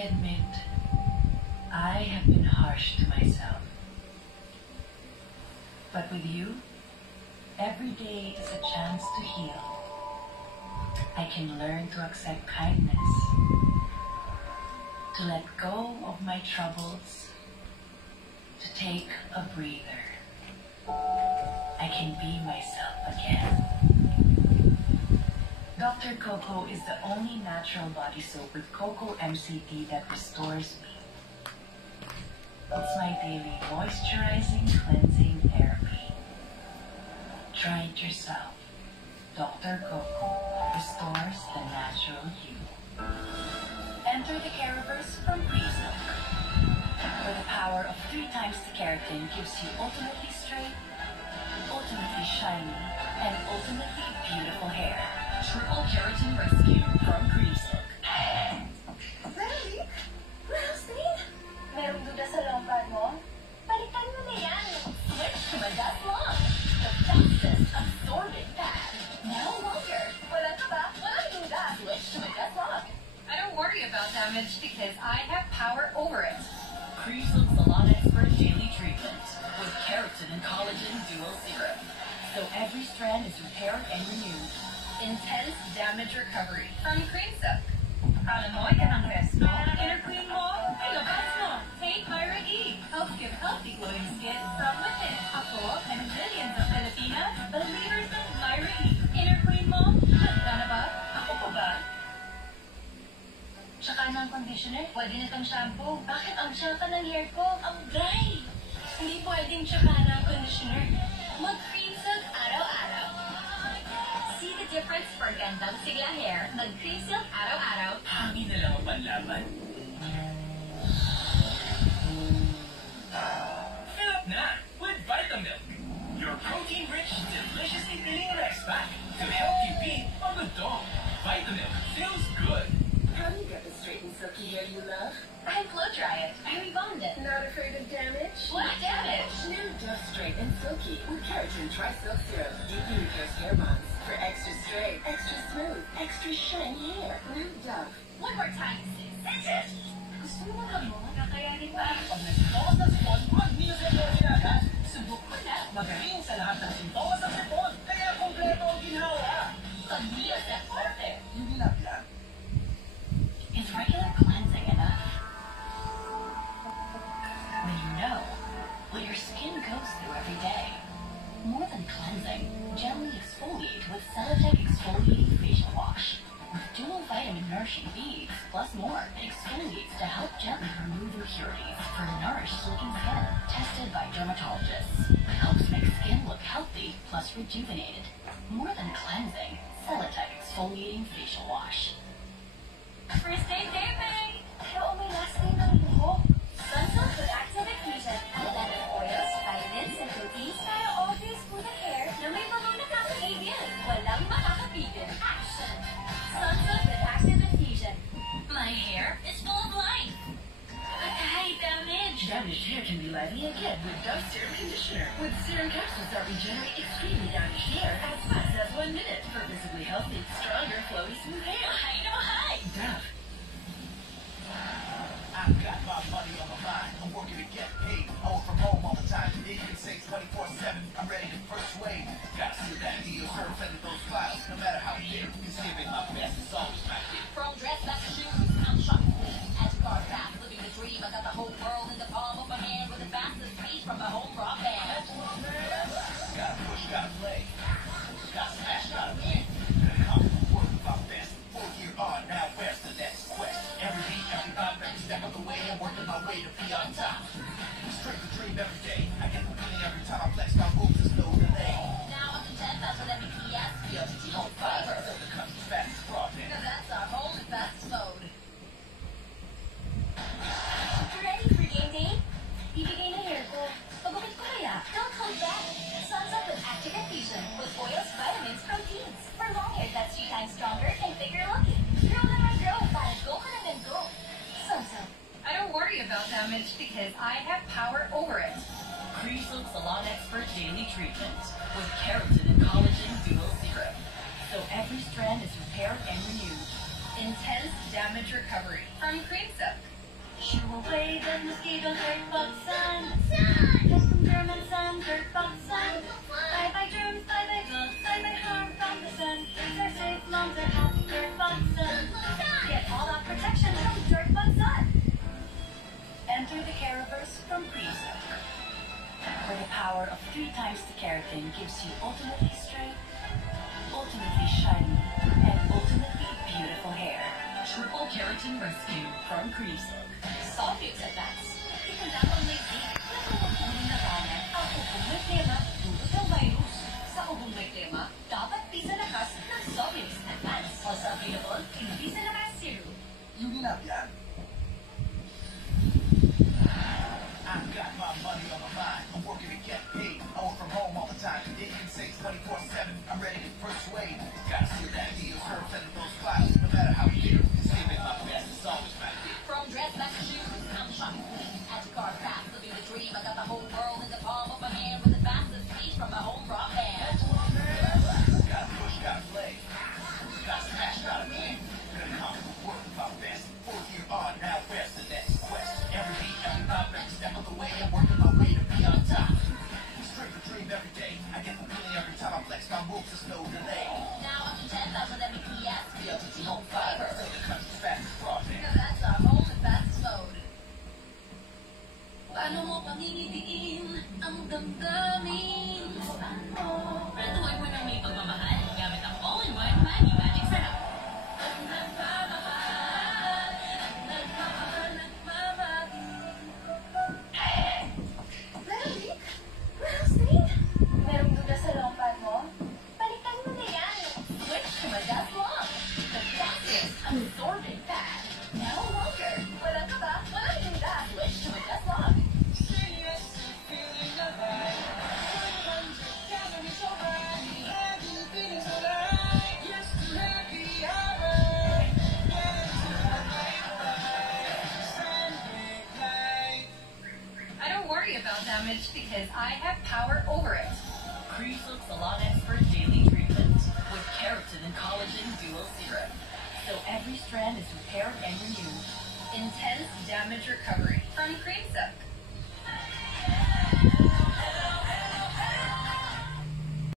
admit, I have been harsh to myself. But with you, every day is a chance to heal. I can learn to accept kindness, to let go of my troubles, to take a breather. I can be myself again. Dr. Coco is the only natural body soap with Coco MCT that restores me. It's my daily moisturizing, cleansing therapy. Try it yourself. Dr. Coco restores the natural you. Enter the Caraverse from Creamsilk, where the power of 3 times the keratin gives you ultimately straight, ultimately shiny, and ultimately beautiful hair. Triple Keratin Rescue from Creamsilk. Natalie? Rosie? Merong duda sa longgan mo? Balikan mo na yan. Switch to Magas Long, the fastest absorbing pad. No longer. Wala ka ba? Walang duda. Switch to Magas Long. I don't worry about damage because I have power over it. Creamsilk Salon Expert Daily Treatment with keratin and collagen dual serum. So every strand is repaired and renewed. Intense damage recovery from Creamsilk. Alam mo, yan ang best mo. Inner queen mo, ilabas mo. Take Myra E. Helps give healthy glowing skin from within. Ako and millions of Filipinas, believers of Myra E. Inner queen mo, handa na ba? Ako pa ba? Tsaka ng conditioner, pwede na itong shampoo. Bakit ang shampoo ng hair ko? Ang dry! Hindi pwedeng tsaka ng conditioner. Mag-Creamsilk araw-araw. See the difference for gandang sigla hair. Mag-Creamsilk araw-araw. Hangin na lang ang panlaban. Fill up na with Vitamilk. Your protein-rich, deliciously filling rest pack to help you beat on the dog. Vitamilk feels good. How do you get the straight and silky hair you love? I blow dry it. I rebond it. Not afraid of damage? What damage? New Dove Straight and Silky with keratin tri-silk serum. Deeply repairs hair bonds for extra straight, extra smooth, extra shiny hair. New Dove. One more time, sis. That's it. Gusto mo na mo? Kakayanin pa. Pag nagsintomas ng sipon, mag-Neosen Morphine agad. Subok ko na. Magaling sa lahat ng sintomas ng sipon. Kaya kompleto ang ginawa. Pag-Neosen Morphine. Hindi lang yan. Is regular cleansing enough? When you know what your skin goes through every day. More than cleansing, gently exfoliate with Celatec Exfoliating Facial Wash. With dual vitamin nourishing beads, plus more, it exfoliates to help gently remove impurities for nourished looking skin. Tested by dermatologists. It helps make skin look healthy, plus rejuvenated. More than cleansing, Celatec Exfoliating Facial Wash. First day taping! Pero may last day ng buhok. Sunsilk with active infusion. A blend of oils, vitamins, and proteins para always smooth hair na may mga nakakaibigan. Walang makakapigil. Action! Sunsilk with active infusion. My hair is full of life. Patay damage! Damaged hair can be lively again with Dove Serum Conditioner. With serum capsules that regenerate extremely damaged hair as fast as 1 minute for visibly healthy, stronger, flowy, smooth hair. I know, hi! Dove. I've got my money on my mind. I'm working to get paid. I work from home all the time. You can say 24/7. I'm ready to first wave. Gotta see that deal. Serve sending those files. No matter how big, considering my best is always my hit. From dress back to shoes, I'm shopping. At Car Craft, living the dream. I got the whole world in the palm of my hand with the fastest speed from my home broadband. Gotta push, gotta play. Gotta smash, gotta win. Come from work with my best. 4 year on, now where's the next quest? Every beat, every vibe, every step of the way. I'm working my way to be on top. Straight to dream every day. I get the feeling every time I flex my moves. There's no delay. Now up to 10 faster than BTS. PLTT Home 5 still the country's fastest broadband. Cause that's our home and fast mode. Ready for game day? Ibigay na hair ko. Pagukit ko kaya, don't hold back. Sunsilk with active infusion with oils, vitamins, proteins. For long hair that's 3 times stronger and bigger looking. Grow na my grow, para go ka na ng go. Sunsilk. I don't worry about damage because I have power over it. Creamsilk Salon Expert Daily Treatment with keratin and collagen dual serum. So every strand is repaired and renewed. Intense damage recovery from Cream Silk. Shoo away the mosquito dirt bug sun. Sun! Just from German sun, dirt bug sun. Bye bye germs, bye bye bugs, bye bye harm from the sun. Things are safe, lungs are healthy, dirt bug sun. Get all out protection from dirt bug sun. Enter the Caraverse from Cream Silk, where the power of 3 times the keratin gives you ultimately straight, ultimately shiny, and ultimately beautiful hair. Triple Keratin Rescue from Cream Silk. Softix Advance. Ikalapang may zik na kumukunin na kanan ang ubong may tema dulot ng virus. Sa ubong may tema, dapat di sa lakas ng Softix Advance. Also available in di sa lakas serum. You love yan. I've got my money on my mind. I'm working to get paid. I work from home all the time. Yeah, you can say 24/7. I'm ready to persuade. Gotta seal that deal. Curve setting those files. No matter how you do, saving my best is always my deal. From dress back to shoes, I'm shopping queen. At the car fast, living the dream. I got the whole world in the palm of my hand with the fastest speed from my home rock band. Gotta push, gotta play. Gotta smash, gotta win. Gonna conquer the world with my best. 4 year on, now where's the next quest? Every beat, every pop, every step of the way. I'm working my way to be on top. Straight the dream every day. I get the feeling every time I flex my moves, there's no delay. Now up to 10,000 Mbps. BLTT home fiber, say the country's fastest broadband. Cause that's our home and fastest mode. Paano mo pangingitikin ang damdamin? Patuloy mo ng may pagmamahal gamit ang all-in-one Mani Magic Sarap. Meron stain? Merong duda sa longpad mo? Balikan mo na yan. Switch to Madas Long. The fastest absorbent pad. No longer. Walang kaba, walang duda. Switch to Madas Long. I don't worry about damage because I have power over it. Cream Silk Salon Expert Daily Treatment with keratin and collagen dual serum. So every strand is repaired and renewed. Intense damage recovery from Cream Silk.